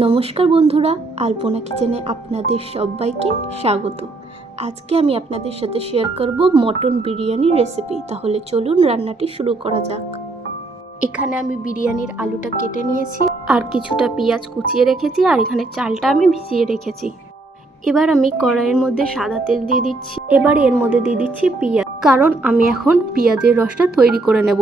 নমস্কার বন্ধুরা, আলপনা কিচেনে আপনাদের সবাইকে স্বাগত। আজকে আমি আপনাদের সাথে শেয়ার করব মটন বিরিয়ানির রেসিপি তাহলে চলুন রান্নাটি শুরু করা যাক। এখানে আমি বিরিয়ানির আলুটা কেটে নিয়েছি, আর কিছুটা পেঁয়াজ কুচিয়ে রেখেছি, আর এখানে চালটা আমি ভিজিয়ে রেখেছি। এবার আমি কড়াইয়ের মধ্যে সাদা তেল দিয়ে দিচ্ছি। এবার এর মধ্যে দিয়ে দিচ্ছি পেঁয়াজ, কারণ আমি এখন পেঁয়াজের রসটা তৈরি করে নেব।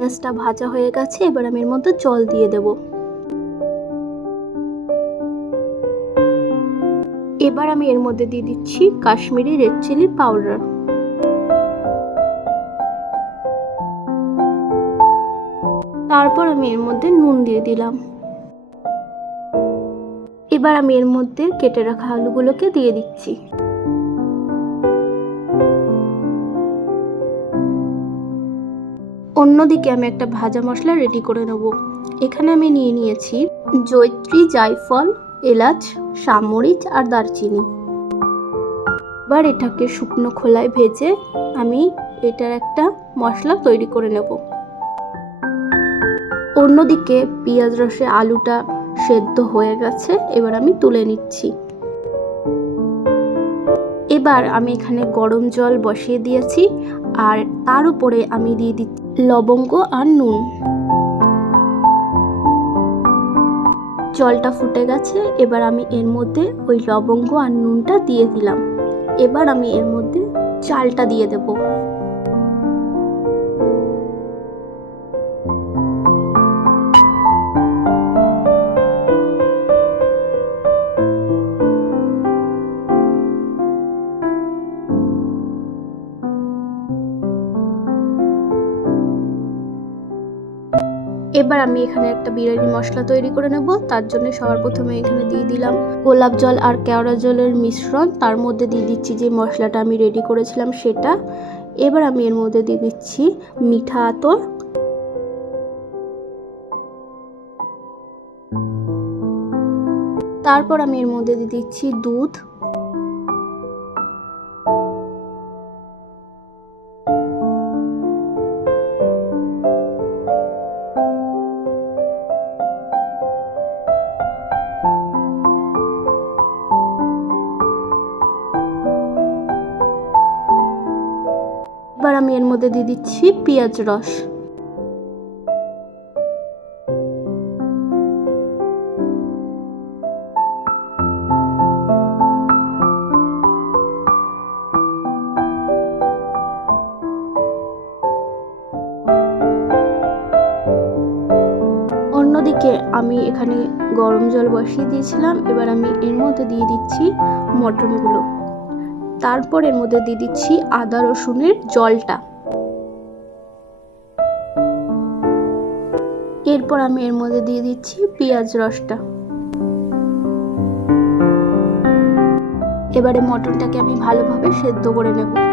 পেঁয়াজটা ভাজা হয়ে গেছে, এবার আমি এর মধ্যে জল দিয়ে দেব। এবার আমি এর মধ্যে দিয়ে দিচ্ছি কাশ্মীরি রেড চিলি পাউডার। তারপর আমি এর মধ্যে নুন দিয়ে দিলাম। এবার আমি এর মধ্যে কেটে রাখা আলুগুলোকে দিয়ে দিচ্ছি। অন্যদিকে আমি একটা ভাজা মশলা রেডি করে নেব। এখানে আমি নিয়ে নিয়েছি জৈত্রী জায়ফল, এলাচ সামরিচ আর দারচিনি। এবার এটাকে শুকনো খোলায় ভেজে আমি এটার একটা মশলা তৈরি করে নেব। অন্যদিকে পেঁয়াজ রসে আলুটা সেদ্ধ হয়ে গেছে, এবার আমি তুলে নিচ্ছি। এবার আমি এখানে গরম জল বসিয়ে দিয়েছি আর তার উপরে আমি দিয়ে দিচ্ছি লবঙ্গ আর নুন। জলটা ফুটে গেছে, এবার আমি এর মধ্যে ওই লবঙ্গ আর নুনটা দিয়ে দিলাম। এবার আমি এর মধ্যে চালটা দিয়ে দেব। এবার আমি এখানে একটা বিরিয়ানি মশলা তৈরি করে নেব। তার জন্য সবার প্রথমে এখানে দিয়ে দিলাম গোলাপ জল আর কেওড়া জলের মিশ্রণ। তার মধ্যে দিয়ে দিচ্ছি যে মশলাটা আমি রেডি করেছিলাম সেটা। এবার আমি এর মধ্যে দিয়ে দিচ্ছি মিঠা আতর। তারপর আমি এর মধ্যে দিয়ে দিচ্ছি দুধ। এবার আমি এর মধ্যে দিয়ে দিচ্ছি পেঁয়াজ রস। অন্যদিকে আমি এখানে গরম জল বসিয়ে দিয়েছিলাম, এবার আমি এর মধ্যে দিয়ে দিচ্ছি মটনগুলো। তারপর এর মধ্যে দিয়ে দিচ্ছি আদা রসুনের জলটা। এরপর আমি এর মধ্যে দিয়ে দিচ্ছি পেঁয়াজ রসটা। এবারে মটনটাকে আমি ভালোভাবে সেদ্ধ করে নেব।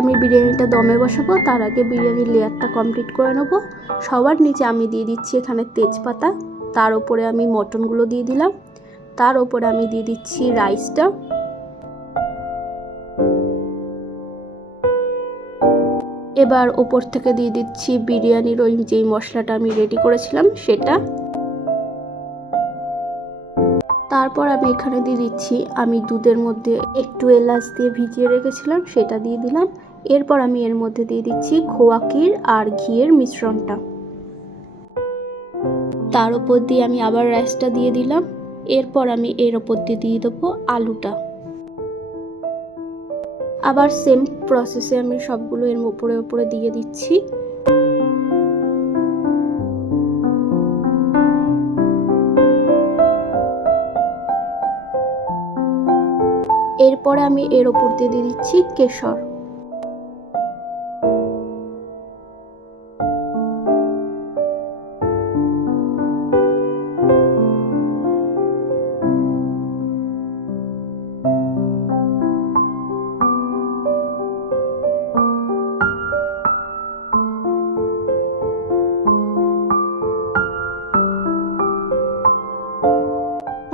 আমি বিরিয়ানিটা দমে বসাবো, তার আগে বিরিয়ানির লেয়ারটা কমপ্লিট করে নেব। সবার নিচে আমি দিয়ে দিচ্ছি এখানে তেজপাতা, তার উপরে আমি মটনগুলো দিয়ে দিলাম, তার উপরে আমি দিয়ে দিচ্ছি রাইসটা এবার ওপর থেকে দিয়ে দিচ্ছি বিরিয়ানির ওই যেই মশলাটা আমি রেডি করেছিলাম, সেটা। তারপর আমি এখানে দিয়ে দিচ্ছি, আমি দুধের মধ্যে একটু এলাচ দিয়ে ভিজিয়ে রেখেছিলাম, সেটা দিয়ে দিলাম। এরপর আমি এর মধ্যে দিয়ে দিচ্ছি খোয়া ক্ষীর আর ঘিয়ের মিশ্রণটা। তার উপর দিয়ে আমি আবার রাইসটা দিয়ে দিলাম। এরপর আমি এর ওপর দিয়ে দিয়ে দেবো আলুটা। আবার সেম প্রসেসে আমি সবগুলো এর উপরে উপরে দিয়ে দিচ্ছি। এরপরে আমি এর ওপর দিয়ে দিয়ে দিচ্ছি কেশর।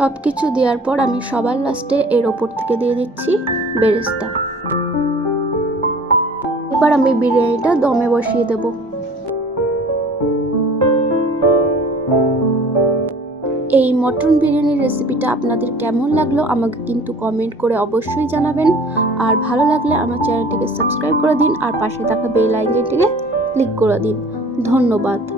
সব কিছু দেওয়ার পর আমি সবার লাস্টে এর ওপর থেকে দিয়ে দিচ্ছি বেরেস্তা। এবার আমি বিরিয়ানিটা দমে বসিয়ে দেব। এই মটন বিরিয়ানির রেসিপিটা আপনাদের কেমন লাগল আমাকে কিন্তু কমেন্ট করে অবশ্যই জানাবেন। আর ভালো লাগলে আমার চ্যানেলটিকে সাবস্ক্রাইব করে দিন আর পাশে থাকা বেল আইকনটিকে ক্লিক করে দিন। ধন্যবাদ।